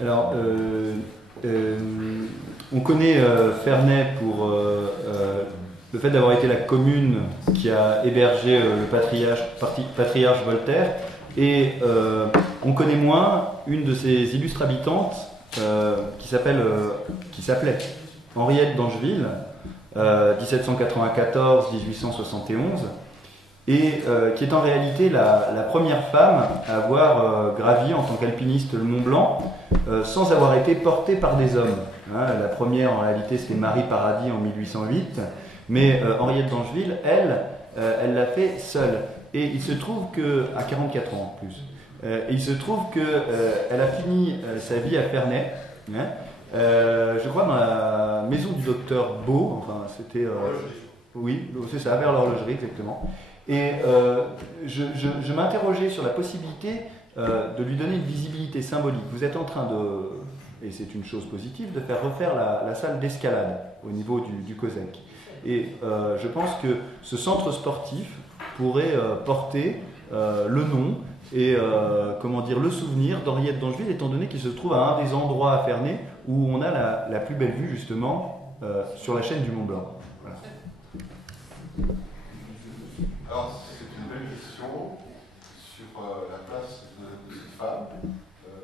Alors, on connaît Ferney pour le fait d'avoir été la commune qui a hébergé le patriarche Voltaire, et on connaît moins une de ses illustres habitantes qui s'appelait Henriette d'Angeville, 1794-1871, et qui est en réalité la première femme à avoir gravi en tant qu'alpiniste le Mont Blanc sans avoir été portée par des hommes. La première en réalité c'était Marie Paradis en 1808, mais Henriette d'Angeville, elle l'a fait seule. Et il se trouve qu'à 44 ans en plus, et il se trouve qu'elle a fini sa vie à Ferney, je crois dans la maison du docteur Beau, enfin c'était... oui, c'est ça, vers l'horlogerie exactement. Et je m'interrogeais sur la possibilité de lui donner une visibilité symbolique. Vous êtes en train de, et c'est une chose positive, de faire refaire la salle d'escalade au niveau du COSEC. Et je pense que ce centre sportif pourrait porter le nom et comment dire, le souvenir d'Henriette d'Angeville, étant donné qu'il se trouve à un des endroits à Ferney où on a la plus belle vue justement sur la chaîne du Mont Blanc. Voilà. Alors, c'est une belle question sur la place de cette femme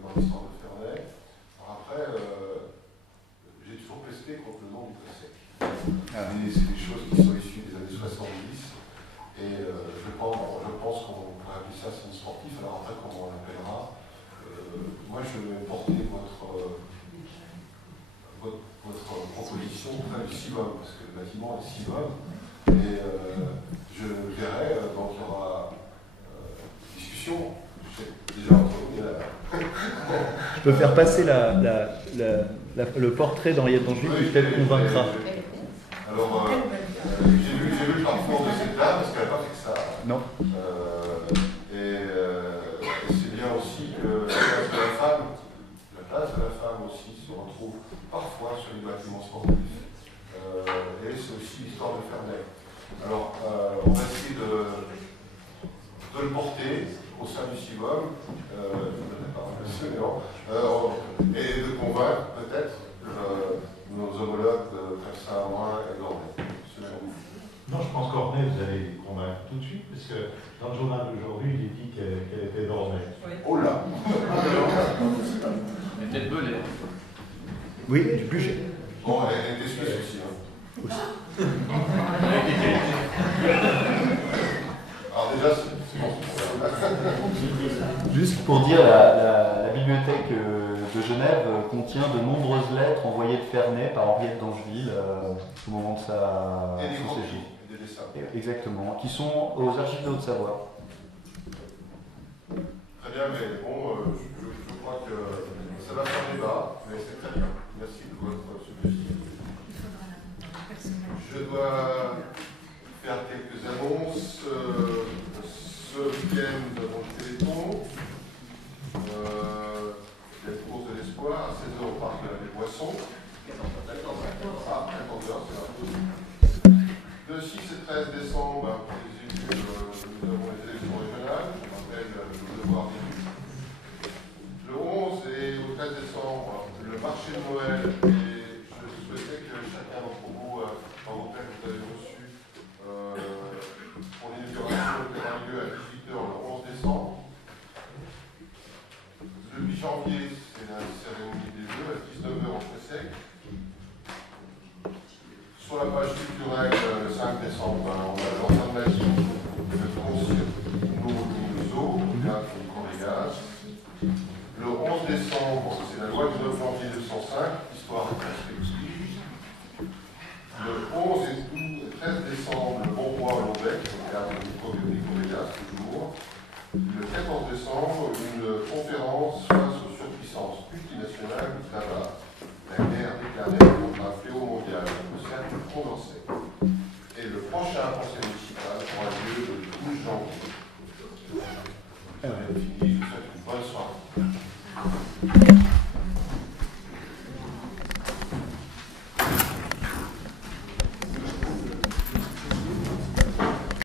dans l'histoire de Ferney. Alors après, j'ai toujours pesté contre le nom du COSEC. C'est des choses qui sont issues des années 70, et je pense qu'on pourrait appeler ça centre sportif. Alors après, comment on l'appellera, moi je vais porter votre proposition auprès du CIVOM, parce que le bâtiment est CIVOM, et je verrai, donc il y aura discussion. Déjà entre nous, je peux faire passer le portrait d'Henriette d'Angeville qui peut-être convaincra. Alors, j'ai vu le parcours de cette dame, parce qu'elle n'a pas fait que ça. Non. Et c'est bien aussi que la place de la femme aussi se retrouve parfois sur les bâtiments sportifs. Et c'est aussi l'histoire de Ferney. Alors, on va essayer de le porter au sein du CIVOM, et de convaincre peut-être nos homologues de Saint-Ouen et Gornay. Non, je pense qu'Ornay, vous allez convaincre tout de suite, parce que dans le journal d'aujourd'hui, il est dit qu'elle était d'Ornay. Oui. Oh là. Elle était de Belay. Oui, du Bugey. Bon, elle était suisse aussi. Alors déjà, c'est bon. Juste pour dire, la bibliothèque de Genève contient de nombreuses lettres envoyées de Ferney par Henriette d'Angeville au moment de sa séjour. Et des dessins. Exactement, qui sont aux archives de Haute-Savoie. Très bien, mais bon, je crois que ça va faire débat, mais c'est très bien. Merci de votre suggestion. Je dois faire quelques annonces. Ce week-end, nous avons le Téléthon. Il y a une course de l'espoir à 16h au parc de la Baie-Poisson. D'accord. Ah, 14h, c'est un peu. Le 6 et 13 décembre, nous avons les élections régionales. Je rappelle le devoir d'élu. Le 11 et au 13 décembre, le marché de Noël. Et je souhaitais que chacun d'entre vous, dans vos têtes, vous avez reçu pour l'inauguration qui aura lieu à 18h le 11 décembre. Le 8 janvier, c'est la cérémonie des vœux à 19h au COSEC. Sur la page culturelle, le 5 décembre, on a l'enfant de magie, le concert Nouveau, théâtre du Corrégage. Le 11 décembre, c'est la loi du 9 janvier 1905, histoire et perspective. Le 11 et 13 décembre, le Bon Roi à Lombec, au théâtre du Corrégage, toujours. Le 14 décembre, une conférence face aux surpuissances multinationales du tabac. La guerre déclarée contre un fléau mondial, le cercle condensé. Et le prochain conseil municipal aura lieu le 12 janvier. Fini, je vous souhaite une bonne soirée.